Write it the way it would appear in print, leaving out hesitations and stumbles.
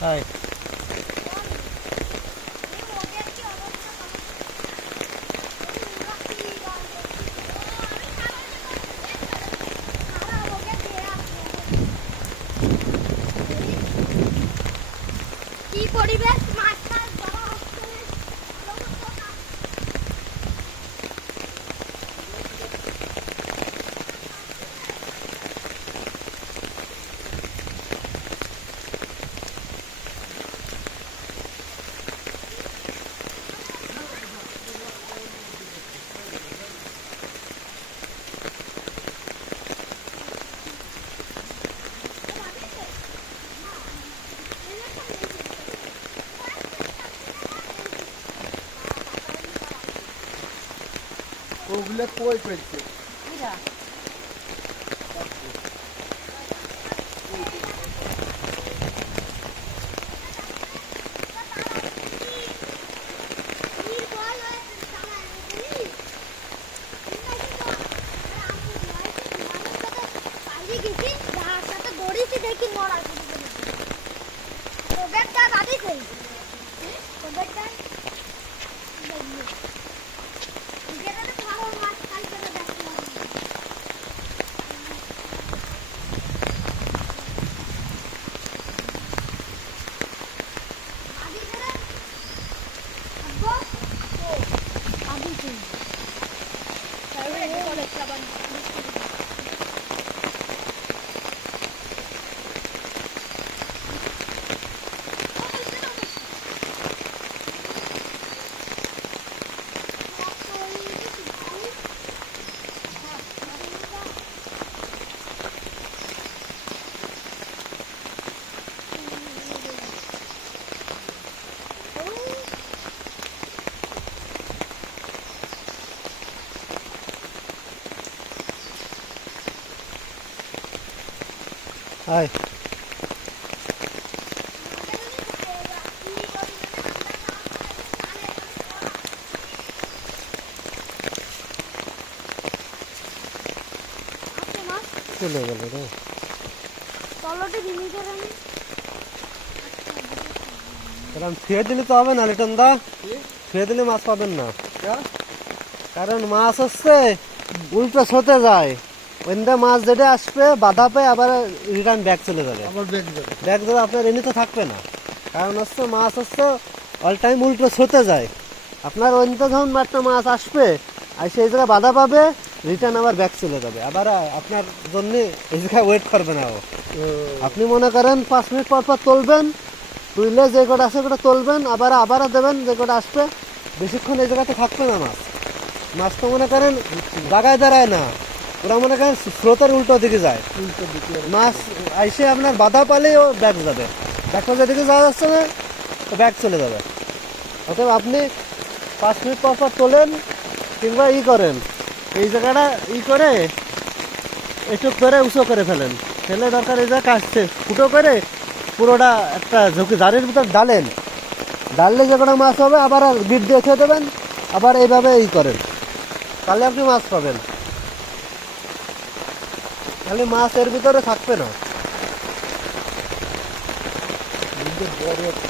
high কি পরিবেশ মাছ ওগুলো কই ফেলছে দেখি মরা ব্যাগটা দাদিছে ব্যাগটা হাই চলে গেল রে তলটি ভিনিতে রানি কারণ ছুঁয়ে দিলে তো হবে না লিটন দা ছুঁয়ে দিলে মাছ পাবেন না কারণ মাছ হচ্ছে উল্টো ছতে যায় ওইটা মাছ যেটা আসবে বাধা পেয়ে আবার রিটার্ন ব্যাক চলে যাবে আমার ব্যাগ যাবে ব্যাক যাবে আপনার এমনিতে থাকবে না কারণ হচ্ছে মাছ হচ্ছে অল টাইম উল্টো ছতে যায় আপনার ওইটা যখন একটা মাছ আসবে আর সেই জায়গায় বাধা পাবে রিটার্ন আবার ব্যাক চলে যাবে আবার আপনার জন্য এই জায়গায় ওয়েট করবে না ও আপনি মনে করেন 5 মিনিট পর পর তুলবেন তুললে যে কটা আসে ওটা তুলবেন আবার দেবেন যে কটা আসবে বেশিক্ষণ এই জায়গাতে থাকবে না মাছ তো মনে করেন জায়গায় দাঁড়ায় না ওরা মনে করেন স্রোতের উল্টো দিকে যায় উল্টো দিকে মাছ আইসে আপনার বাধা পালেই ও ব্যাক যাবে ব্যাকটা যেদিকে যাওয়া যাচ্ছে না তো ব্যাক চলে যাবে অতএব আপনি 5 মিনিট পর পর তোলেন কিংবা করেন এই জায়গাটা করে একটু করে উঁচু করে ফেলে দরকার এই জায়গা কাটছে ফুটো করে পুরোটা একটা ঝুঁকি জারির ভিতর ডাললে যে কোনো মাছ হবে আবার বিট দিয়ে খেয়ে দেবেন আবার এইভাবে করেন তাহলে আপনি মাছ পাবেন তাহলে মাছ এর ভিতরে থাকবে না বড়